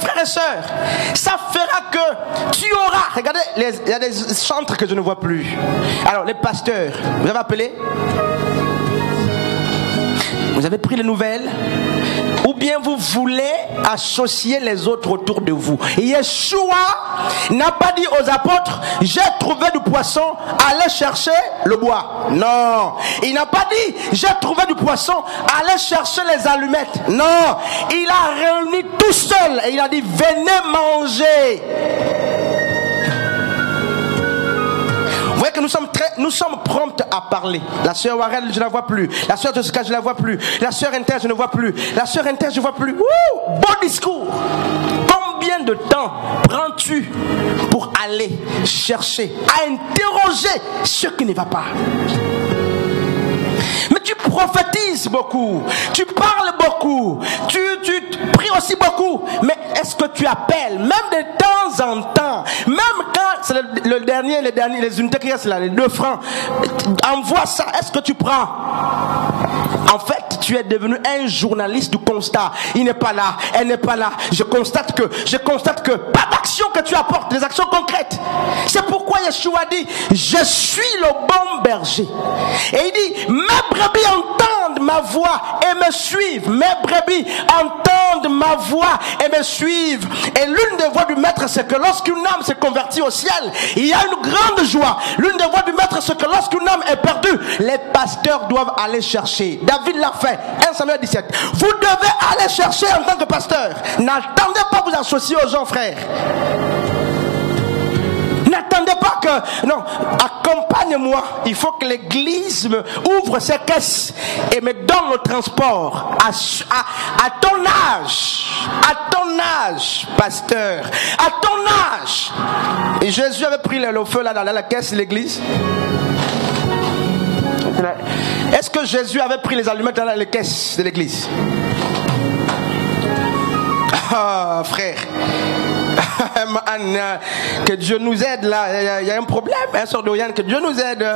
frères et sœurs, ça fera que tu auras. Regardez, il y a des chantres que je ne vois plus. Alors, les pasteurs, vous avez appelé? Vous avez pris les nouvelles? Ou bien vous voulez associer les autres autour de vous? Yeshua n'a pas dit aux apôtres, j'ai trouvé du poisson, allez chercher le bois. Non. Il n'a pas dit, j'ai trouvé du poisson, allez chercher les allumettes. Non. Il a réuni tout seul et il a dit, venez manger. Vous voyez que nous sommes promptes à parler. La sœur Warren, je ne la vois plus. La sœur Jessica, je ne la vois plus. La sœur Inter, je ne vois plus. La sœur Inter, je ne vois plus. Ouh, bon discours. Combien de temps prends-tu pour aller chercher, à interroger ce qui ne va pas? Mais tu prophétises beaucoup, tu parles beaucoup, tu pries aussi beaucoup. Mais est-ce que tu appelles, même de temps en temps, même quand c'est les unités qui restent là, les 2 francs, envoie ça, est-ce que tu prends? En fait, tu es devenu un journaliste du constat. Il n'est pas là, elle n'est pas là. Je constate que pas d'action que tu apportes, des actions concrètes. C'est pourquoi Yeshua dit, je suis le bon berger. Et il dit, mes brebis entendent ma voix et me suivent. Mes brebis entendent ma voix et me suivent. Et l'une des voies du maître, c'est que lorsqu'une âme s'est convertie au ciel, il y a une grande joie. L'une des voies du maître, c'est que lorsqu'une âme est perdue, les pasteurs doivent aller chercher. David l'a fait. 1 Samuel 17. Vous devez aller chercher en tant que pasteur. N'attendez pas vous associer aux gens, frères. N'attendez pas que... Non, accompagne-moi. Il faut que l'église me ouvre ses caisses et me donne le transport à ton âge, pasteur, à ton âge. Et Jésus avait pris le feu là dans la caisse de l'église. Est-ce que Jésus avait pris les allumettes dans les caisses de l'église? Ah, frère. Que Dieu nous aide là. Il y a un problème, un sort de Yann, que Dieu nous aide.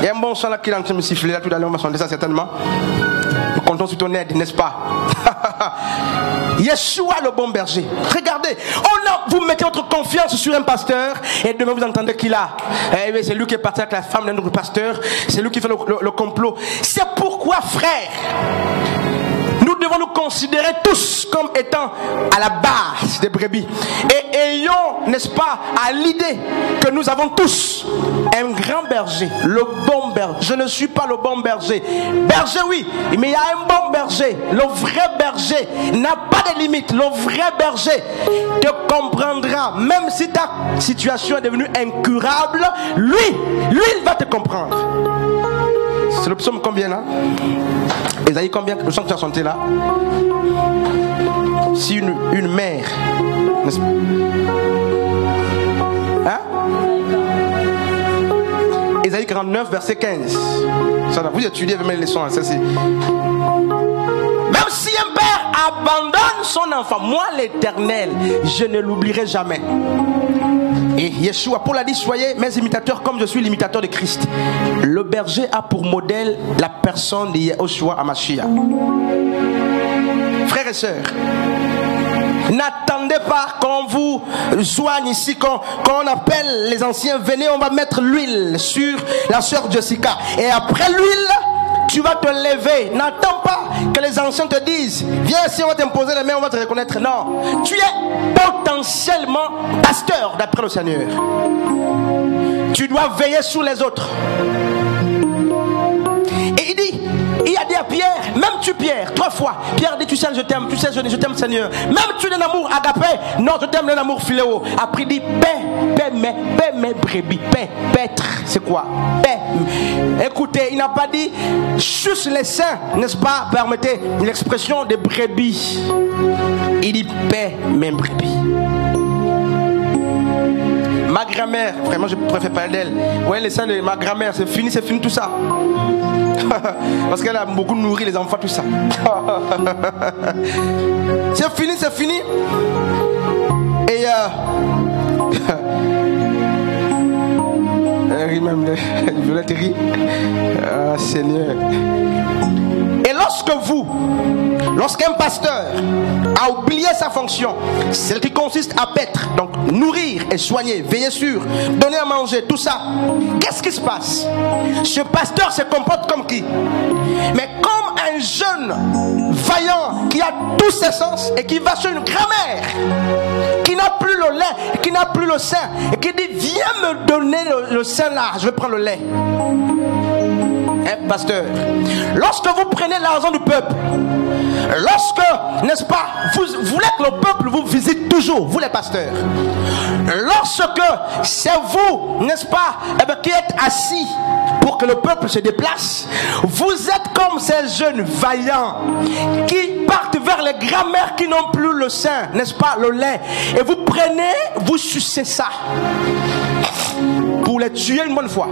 Il y a un bon son là qui est en train de me siffler là tout à l'heure. On va chanter ça certainement. Nous comptons sur ton aide, n'est-ce pas? Yeshua le bon berger. Regardez, vous mettez votre confiance sur un pasteur et demain vous entendez qu'il a. C'est lui qui est parti avec la femme d'un autre pasteur. C'est lui qui fait le complot. C'est pourquoi, frère, nous devons nous considérer tous comme étant à la base des brebis. Et ayons, n'est-ce pas, à l'idée que nous avons tous un grand berger, le bon berger. Je ne suis pas le bon berger. Berger, oui, mais il y a un bon berger. Le vrai berger n'a pas de limite. Le vrai berger te comprendra. Même si ta situation est devenue incurable, lui, il va te comprendre. C'est le psaume combien là? Esaïe combien? Le chant que tu as chanté là. Si une mère, n'est-ce pas? Hein? Esaïe 49 verset 15. Ça, vous étudiez avec mes leçons, ça c'est. Même si un père abandonne son enfant, moi l'Éternel, je ne l'oublierai jamais. Et Yeshua, Paul a dit, soyez mes imitateurs comme je suis l'imitateur de Christ. Le berger a pour modèle la personne de Yeshua Hamashiach. Frères et sœurs, n'attendez pas qu'on vous soigne ici, qu'on appelle les anciens, venez, on va mettre l'huile sur la sœur Jessica. Et après l'huile, tu vas te lever. N'attends pas que les anciens te disent, viens ici, on va t'imposer les mains, on va te reconnaître. Non, tu es potentiellement pasteur d'après le Seigneur. Tu dois veiller sur les autres. Et il dit, il a dit à Pierre, même tu Pierre, 3 fois, Pierre dit, tu sais je t'aime, tu sais je t'aime Seigneur. Même tu es d'un amour agapé, non je t'aime d'un amour philéo. Après il dit, paix mes brebis, paître, c'est quoi? Paix. Écoutez, il n'a pas dit juste les saints, n'est-ce pas? Permettez l'expression des brebis. Il dit paix mes brebis. Ma grand-mère, vraiment je préfère parler d'elle. Vous voyez les saints de ma grand-mère, c'est fini tout ça. Parce qu'elle a beaucoup nourri les enfants, tout ça. C'est fini. Et même Violette rit. Ah, Seigneur. Et lorsqu'un pasteur a oublié sa fonction, celle qui consiste à paître, donc nourrir et soigner, veiller sur, donner à manger, tout ça, qu'est-ce qui se passe? Ce pasteur se comporte comme qui? Mais comme un jeune vaillant qui a tous ses sens et qui va sur une grand-mère qui n'a plus le lait, qui n'a plus le sein et qui dit viens me donner le sein là, je vais prendre le lait. Hein, pasteur, lorsque vous prenez l'argent du peuple, lorsque, n'est-ce pas, vous voulez que le peuple vous visite toujours, vous les pasteurs, lorsque c'est vous, n'est-ce pas, qui êtes assis pour que le peuple se déplace, vous êtes comme ces jeunes vaillants qui partent vers les grand-mères qui n'ont plus le sein, n'est-ce pas, le lait, et vous prenez, vous sucez ça pour les tuer une bonne fois.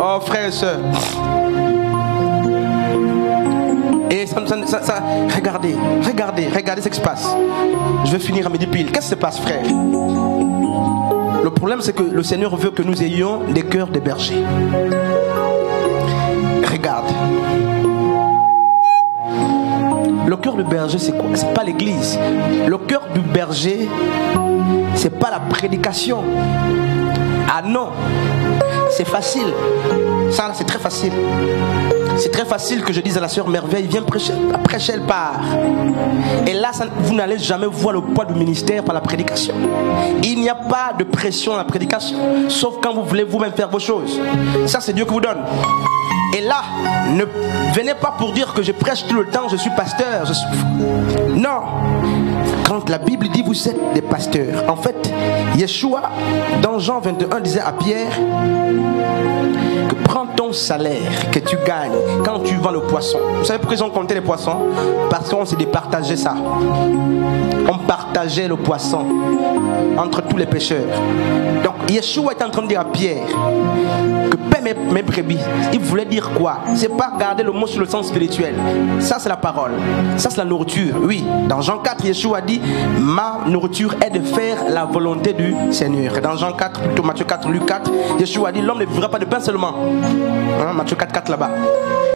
Oh frères et sœurs, et ça, regardez ce qui se passe. Je vais finir à midi pile. Qu'est-ce qui se passe, frère? Le problème, c'est que le Seigneur veut que nous ayons des cœurs de bergers. Regarde. Le cœur de berger, c'est quoi? C'est pas l'église. Le cœur du berger, c'est pas la prédication. Ah non, c'est facile. Ça, c'est très facile. C'est très facile que je dise à la sœur Merveille, viens prêcher. Prêcher, elle part. Et là, vous n'allez jamais voir le poids du ministère par la prédication. Il n'y a pas de pression à la prédication, sauf quand vous voulez vous-même faire vos choses. Ça, c'est Dieu qui vous donne. Et là, ne venez pas pour dire que je prêche tout le temps, je suis pasteur. Non. Quand la Bible dit vous êtes des pasteurs, en fait, Yeshua, dans Jean 21, disait à Pierre que prends ton salaire que tu gagnes quand tu vends le poisson. Vous savez pourquoi ils ont compté les poissons? Parce qu'on s'est départagé ça. On partageait le poisson entre tous les pêcheurs. Donc Yeshua est en train de dire à Pierre que paie mes brebis. Il voulait dire quoi? C'est pas garder le mot sur le sens spirituel. Ça c'est la parole. Ça c'est la nourriture. Oui, dans Jean 4, Yeshua dit ma nourriture est de faire la volonté du Seigneur. Et dans Jean 4, plutôt Matthieu 4, Luc 4, Yeshua dit l'homme ne vivra pas de pain seulement. Hein, Matthieu 4, 4 là-bas.